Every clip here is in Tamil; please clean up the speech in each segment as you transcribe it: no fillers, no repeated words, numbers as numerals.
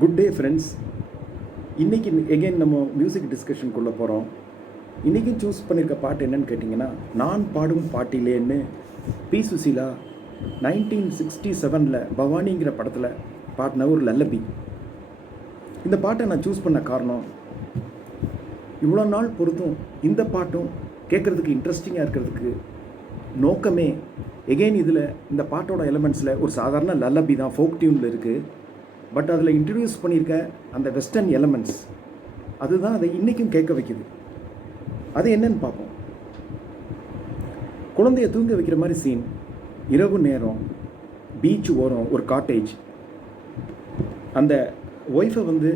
Good day friends. இன்றைக்கி எகெயின் நம்ம மியூசிக் டிஸ்கஷனுக்குள்ளே போகிறோம். இன்றைக்கும் சூஸ் பண்ணியிருக்க பாட்டு என்னன்னு கேட்டிங்கன்னா, நான் பாடும் பாட்டிலேன்னு பி சுசீலா 1967 பவானிங்கிற படத்தில் பாடின ஒரு லல்லபி. இந்த பாட்டை நான் சூஸ் பண்ண காரணம், இவ்வளோ நாள் பொறுத்தும் இந்த பாட்டும் கேட்குறதுக்கு இன்ட்ரெஸ்டிங்காக இருக்கிறதுக்கு நோக்கமே எகெயின் இதில் இந்த பாட்டோட எலிமெண்ட்ஸில் ஒரு சாதாரண லல்லபி தான், ஃபோக் டியூனில் இருக்குது. பட் அதில் இன்ட்ரடியூஸ் பண்ணியிருக்க அந்த வெஸ்டர்ன் எலமெண்ட்ஸ் அதுதான் அதை இன்றைக்கும் கேட்க வைக்குது. அது என்னன்னு பார்ப்போம். குழந்தைய தூங்க வைக்கிற மாதிரி சீன், இரவு நேரம், பீச் ஓரம் ஒரு காட்டேஜ். அந்த ஒய்ஃபை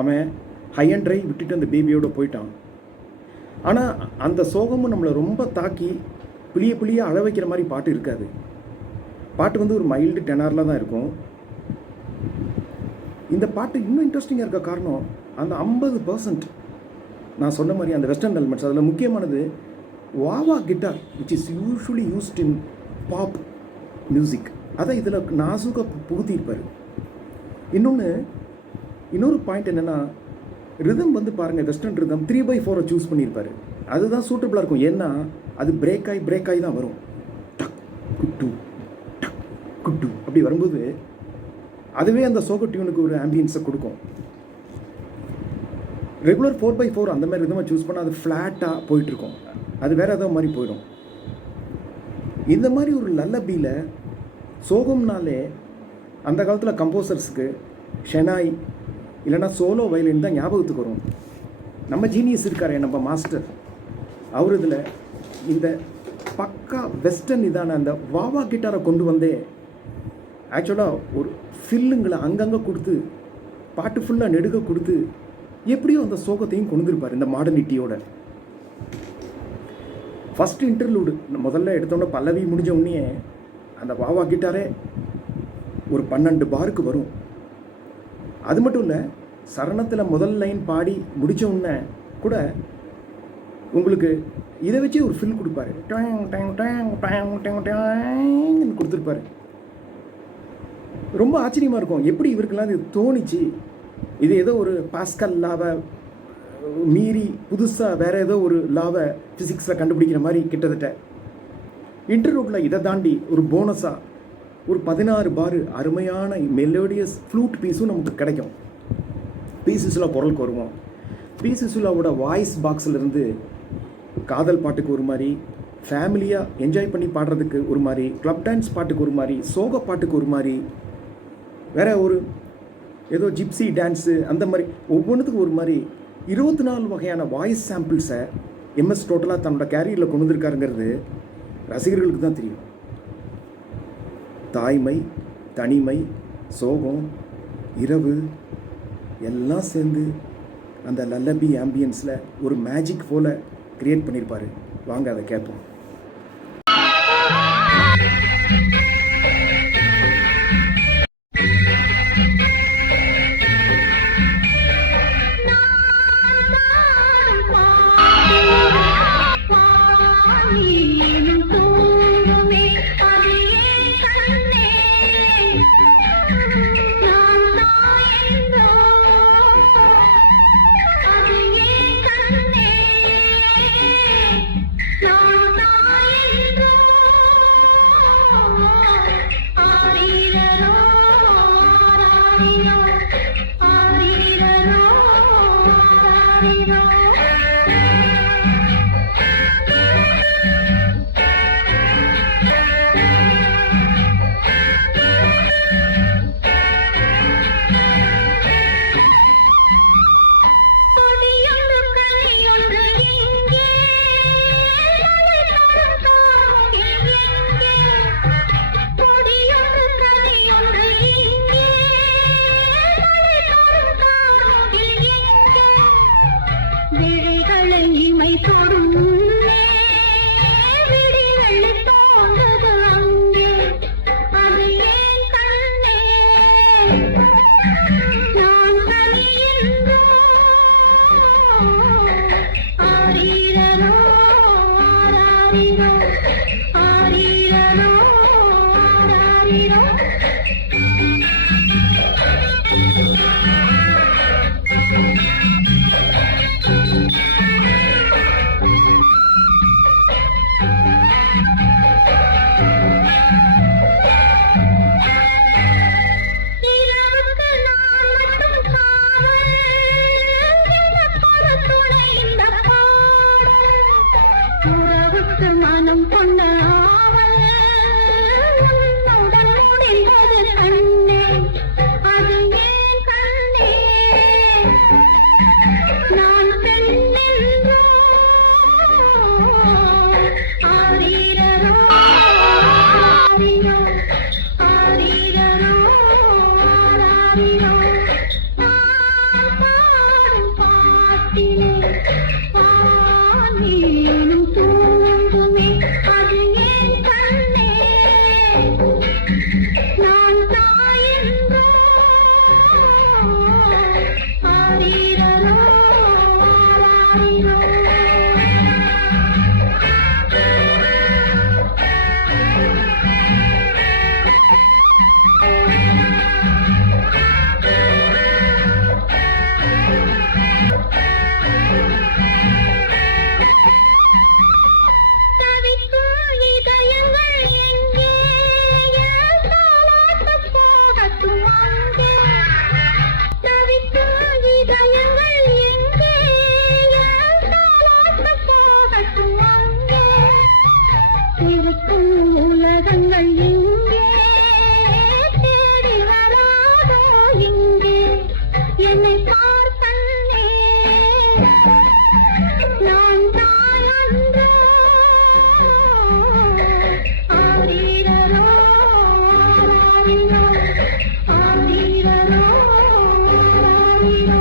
அவன் ஹை அண்ட் ட்ரை விட்டுட்டு அந்த பேபியோடு போயிட்டான். ஆனால் அந்த சோகமும் நம்மளை ரொம்ப தாக்கி புளிய அழ வைக்கிற மாதிரி பாட்டு இருக்காது. பாட்டு ஒரு மைல்டு டெனாரில் தான் இருக்கும். இந்த பாட்டு இன்னும் இன்ட்ரெஸ்டிங்காக இருக்க காரணம், அந்த 50% நான் சொன்ன மாதிரி அந்த வெஸ்டர்ன் எலிமெண்ட்ஸ். அதில் முக்கியமானது wah wah guitar, which is usually used in pop music. அதை இதில் நாசுக்காக புகுத்தியிருப்பார். இன்னொரு பாயிண்ட் என்னென்னா, ரிதம் பாருங்கள், வெஸ்டர்ன் ரிதம் 3/4 சூஸ் பண்ணியிருப்பார். அதுதான் சூட்டபுளாக இருக்கும். ஏன்னா அது பிரேக் ஆகி தான் வரும். டக் குட்டு டக் குட்டு அப்படி வரும்போது அதுவே அந்த சோக டியூனுக்கு ஒரு ஆம்பியன்ஸை கொடுக்கும். ரெகுலர் 4/4 அந்த மாதிரி ரிதமாக சூஸ் பண்ணால் அது ஃப்ளாட்டாக போயிட்டுருக்கும். அது வேறு ஏதோ மாதிரி போயிடும். இந்த மாதிரி ஒரு லல்லபியில் சோகம்னாலே அந்த காலத்தில் கம்போசர்ஸுக்கு ஷெனாய் இல்லைனா சோலோ வயலின் தான் ஞாபகத்துக்கு வரும். நம்ம ஜீனியஸ் இருக்கார், நம்ம மாஸ்டர், அவர் இதில் இந்த பக்கா வெஸ்டர்ன் இதான அந்த வாவா கிட்டாரை கொண்டு வந்தே ஆக்சுவலாக ஒரு ஃபில்லுங்களை அங்கங்கே கொடுத்து பாட்டு ஃபுல்லாக நெடுக கொடுத்து எப்படியோ அந்த சோகத்தையும் கொண்டுருப்பார் இந்த மாடர்னிட்டியோட. ஃபஸ்ட்டு இன்டர்லூடு முதல்ல எடுத்தோன்னே பல்லவி முடிஞ்ச உடனே அந்த வாவா கிட்டாரே ஒரு 12 பாருக்கு வரும். அது மட்டும் இல்லை, சரணத்தில் முதல் லைன் பாடி முடித்த உடனே கூட உங்களுக்கு இதை வச்சே ஒரு ஃபில் கொடுப்பாரு, கொடுத்துருப்பாரு. ரொம்ப ஆச்சரியமாக இருக்கும், எப்படி இவருக்கெல்லாம் இது தோணிச்சு. இது ஏதோ ஒரு பாஸ்கல் லாவை மீறி புதுசாக வேறு ஏதோ ஒரு லாவை ஃபிசிக்ஸில் கண்டுபிடிக்கிற மாதிரி கிட்டத்தட்ட. இன்டர்லூட்டில் இதை தாண்டி ஒரு போனஸாக ஒரு 16 பாரு அருமையான மெலோடியஸ் ஃப்ளூட் பீஸும் நமக்கு கிடைக்கும். பி சுசீலா பொருளுக்கு வருவோம். பி சுசீலாவோட வாய்ஸ் பாக்ஸிலிருந்து காதல் பாட்டுக்கு ஒரு மாதிரி, ஃபேமிலியாக என்ஜாய் பண்ணி பாடுறதுக்கு ஒரு மாதிரி, கிளப் டான்ஸ் பாட்டுக்கு ஒரு மாதிரி, சோக பாட்டுக்கு ஒரு மாதிரி, வேறு ஒரு ஏதோ ஜிப்சி டான்ஸு, அந்த மாதிரி ஒவ்வொன்றுத்துக்கும் ஒரு மாதிரி 24 வகையான வாய்ஸ் சாம்பிள்ஸை எம்எஸ் டோட்டலாக தன்னோட கேரியரில் கொண்டு வந்திருக்காருங்கிறது ரசிகர்களுக்கு தான் தெரியும். தாய்மை, தனிமை, சோகம், இரவு எல்லாம் சேர்ந்து அந்த லல்லபி ஆம்பியன்ஸில் ஒரு மேஜிக் போல் கிரியேட் பண்ணியிருப்பார். வாங்க அதை கேட்போம். கொண்ட ஆவல் உன்னுடன் முடிந்தது கண்ணே, அது ஏன் கண்ணே? நான் பெண்ணென்றோ ஆரீரரோ ஆரீரோ ஆரீரரோ ஆராரீரோ. நான் பாடும் பாட்டிலே வானேனும் தூங்குமே, அது ஏன் கண்ணே? நான் தாயென்றோ ஆரீரரோ ஆராரீரோ. தவிக்கும் இதயங்கள் எங்கே? தாலாட்டுப் போகட்டும் அங்கே. தவிக்கும் இதயங்கள் எங்கே? தாலாட்டுப் போகட்டும் அங்கே. இருக்கும் உலகங்கள் இங்கே, தேடி வராதோ இங்கே. என்னை பார் கண்ணே, நான் தாயன்றோ ஆரீரரோ ஆராரீரோ ஆரீரரோ ஆராரீரோ.